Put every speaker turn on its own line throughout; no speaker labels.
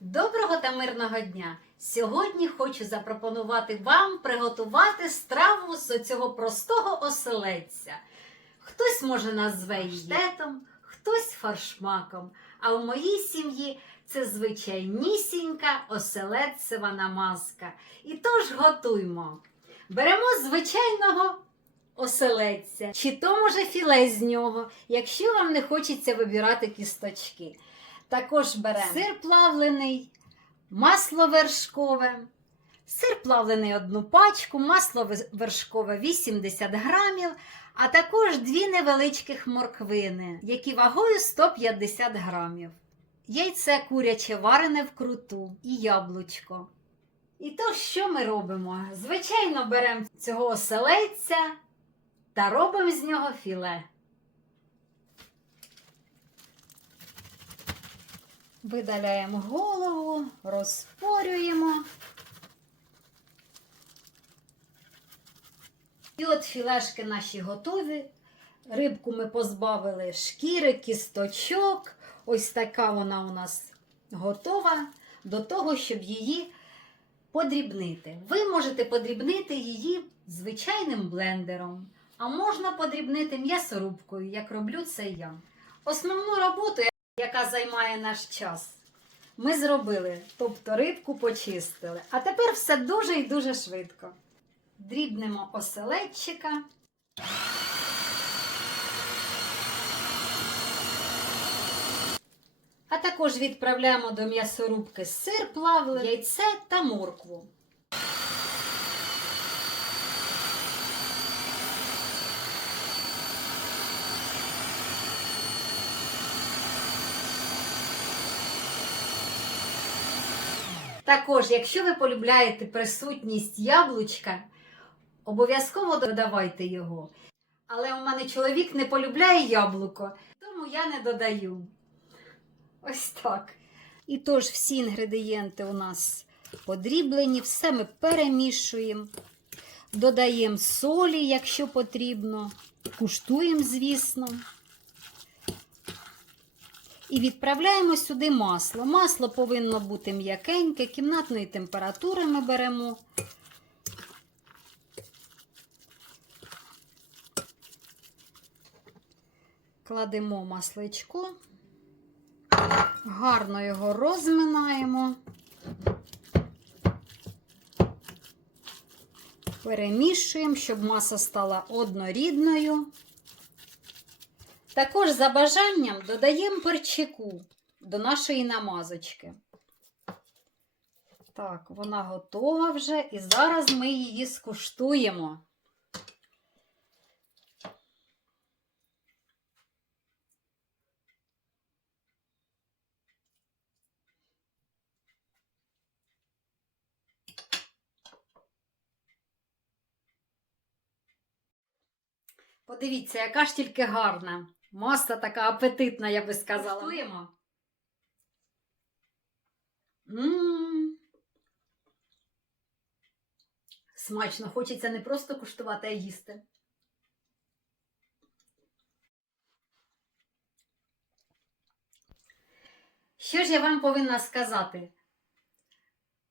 Доброго та мирного дня! Сьогодні хочу запропонувати вам приготувати страву з цього простого оселедця. Хтось може назве штетом, хтось фаршмаком. А в моїй сім'ї це звичайнісінька оселедцева намазка. І тож готуймо. Беремо звичайного оселедця, чи то може філе з нього, якщо вам не хочеться вибирати кісточки. Також беремо сир плавлений, масло вершкове, сир плавлений одну пачку, масло вершкове 80 грамів, а також дві невеличких морквини, які вагою 150 грамів. Яйце куряче варене вкруту і яблучко. І то, що ми робимо? Звичайно, беремо цього оселедця та робимо з нього філе. Видаляємо голову, розпорюємо. І от філешки наші готові. Рибку ми позбавили шкіри, кісточок. Ось така вона у нас готова до того, щоб її подрібнити. Ви можете подрібнити її звичайним блендером, а можна подрібнити м'ясорубкою, як роблю це я. Основну роботу, яка займає наш час, ми зробили, тобто рибку почистили. А тепер все дуже і дуже швидко. Дрібнемо оселедчика. А також відправляємо до м'ясорубки сир плавлений, яйце та моркву. Також, якщо ви полюбляєте присутність яблучка, обов'язково додавайте його. Але у мене чоловік не полюбляє яблуко, тому я не додаю. Ось так. І тож всі інгредієнти у нас подріблені, все ми перемішуємо, додаємо солі, якщо потрібно, куштуємо, звісно. І відправляємо сюди масло. Масло повинно бути м'якеньке, кімнатної температури ми беремо. Кладемо масличко, гарно його розминаємо, перемішуємо, щоб маса стала однорідною. Також за бажанням додаємо перчику до нашої намазочки. Так, вона готова вже, і зараз ми її скуштуємо. Подивіться, яка ж тільки гарна. Маса така апетитна, я би сказала. Куштуємо. М. Смачно, хочеться не просто куштувати, а їсти. Що ж я вам повинна сказати?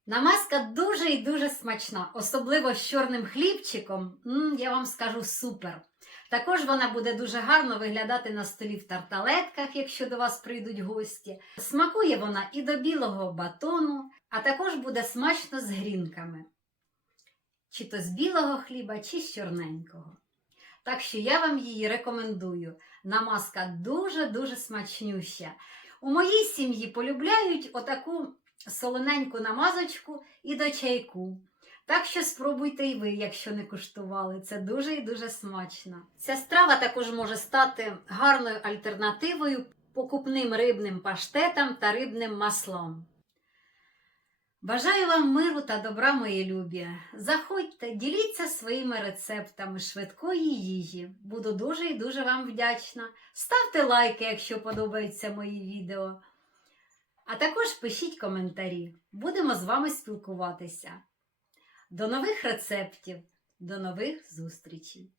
Намазка дуже і дуже смачна, особливо з чорним хлібчиком. М, я вам скажу супер. Також вона буде дуже гарно виглядати на столі в тарталетках, якщо до вас прийдуть гості. Смакує вона і до білого батону, а також буде смачно з грінками. Чи то з білого хліба, чи з чорненького. Так що я вам її рекомендую. Намазка дуже-дуже смачнюща. У моїй сім'ї полюбляють отаку солоненьку намазочку і до чайку. Так що спробуйте і ви, якщо не куштували. Це дуже і дуже смачно. Ця страва також може стати гарною альтернативою покупним рибним паштетам та рибним маслом. Бажаю вам миру та добра, мої любі. Заходьте, діліться своїми рецептами швидкої їжі. Буду дуже і дуже вам вдячна. Ставте лайки, якщо подобаються мої відео. А також пишіть коментарі. Будемо з вами спілкуватися. До нових рецептів, до нових зустрічей!